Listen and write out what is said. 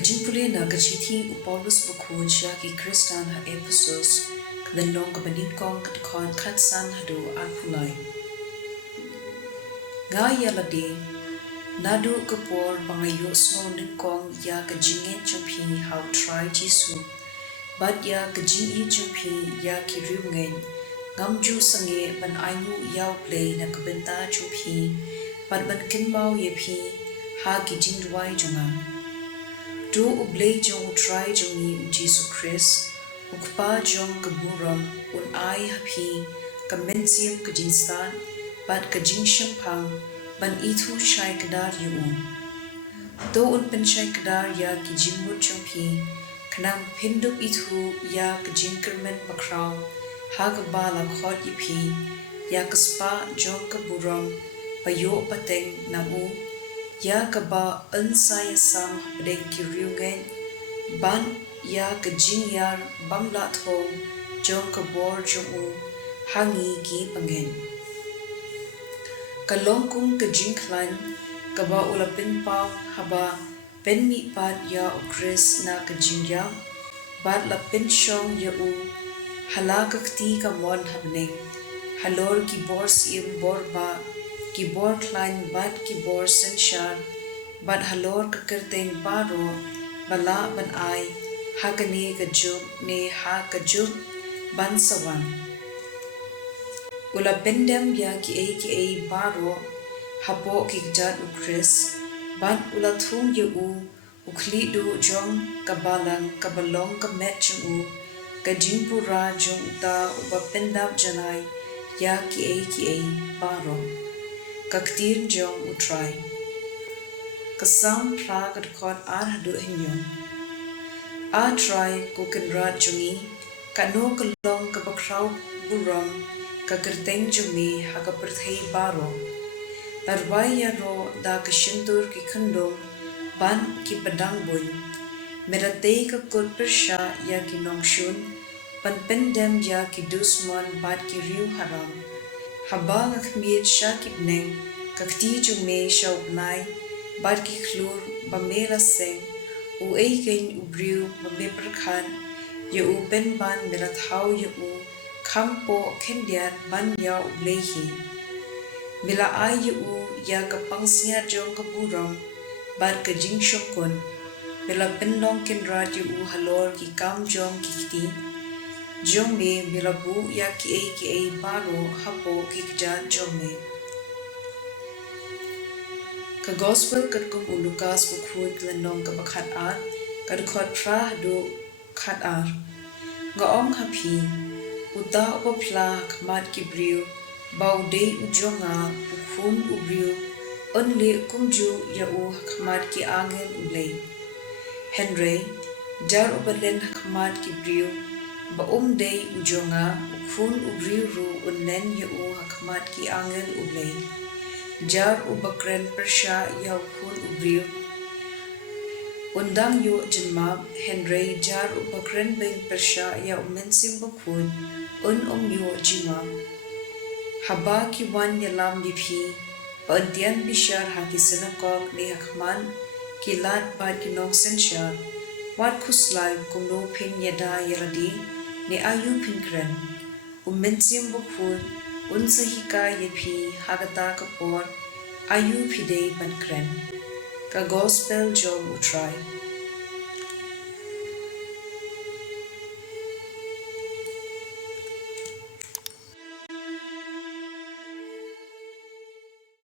jingpule na jiti Paulus bukuja ki Kristan ha Ephesus kadanong kabanikong katakon katsan hado alpulay. Nga yalade nadu kapor bangayo snow nikong ya kajingin jumpi how try jisu bad ya kajingi jumpi ya kiriungen ngamju sange ban ayu yaw Blei na kabenta jumpi bad ban kinmau yepi ha kijingduai junga. Do Blei jong try jongi Jesu Christ ukpa jong kaburam un ai hapi kamensiam kajinstan bad kajing shampang ban itu shai kadar yu. Do un pen shai kadar ya kijimut jongpi kanam pindup itu ya kajingkermen bakraw hagaba lang khot ipi ya kaspa jong kaburam payo pateng namu ya kaba ansaya sam bedeng kiriungen ban ya kajing yar bamla thong jong kabor jongu hangi gi pangen kalongkung kajing klan kaba ulapin pau haba pen mi pat ya ukris na kajing ya bat lapin shong ya u halaka kti kamon habneng halor ki bor sim borba kibor klein bad kibor senshar bad halor kakerteng baro bala ban ai hagane kajub ne ha kajub ban sawan ula pendem ya ki baro hapo kikjat ukris bad ula thung ye u ukli du jong kabalang kabalong kamet jung u kajingpura jong ta uba pendap janai ya ki baro kaktir jong utrai kasam pra kadkot ar hadu hinyo a try kukenra jongi kano kalong kabakraw buram kakerteng jongi hakaperthei baro tarwai ro da kashintur ki khandong ban ki padang bun merate ka kut persha ya ki nongshun pan pendem ya ki dusman bad ki riu haram haba ngakmir shakibneng kakti jume shaubnai bad ki khlur bamela seng u eiken ubriu bame perkhan ye u pen ban melathau ye u khampo khendiat ban ya ublehi mila ai ye u ya kapangsia jong kaburam bad ka jing shokon mila pendong kendra ye u halor ki kam jong kiti jong me milabu ya ki baro hapo kikja jong me ka gospel kat kum ulukas ku khut lenong ka bakhat ar kad khot pra do khat ar nga ong hapi uta opopla khmat ki briu baude ujonga ukhun ubriu onle kumju ya u khmat ki angel Blei henry dar opalen khmat ki briu ba dei ujonga ukhun ubriu ru unnen ya u khmat ki angel Blei jar ubakren persha ya ukhun ubriu undang yo jinmab henry jar ubakren beng persha ya umensim bakhun om yo jima haba ki wan yalam biphi pantian bishar haki sinakok ne hakman kilat ba kinong sensha wat khuslai kumno phin yada yaradi ne ayu phinkren umensim bakhun unsahika yepi hagata kapor ayu phidei bankren ka gospel jom utrai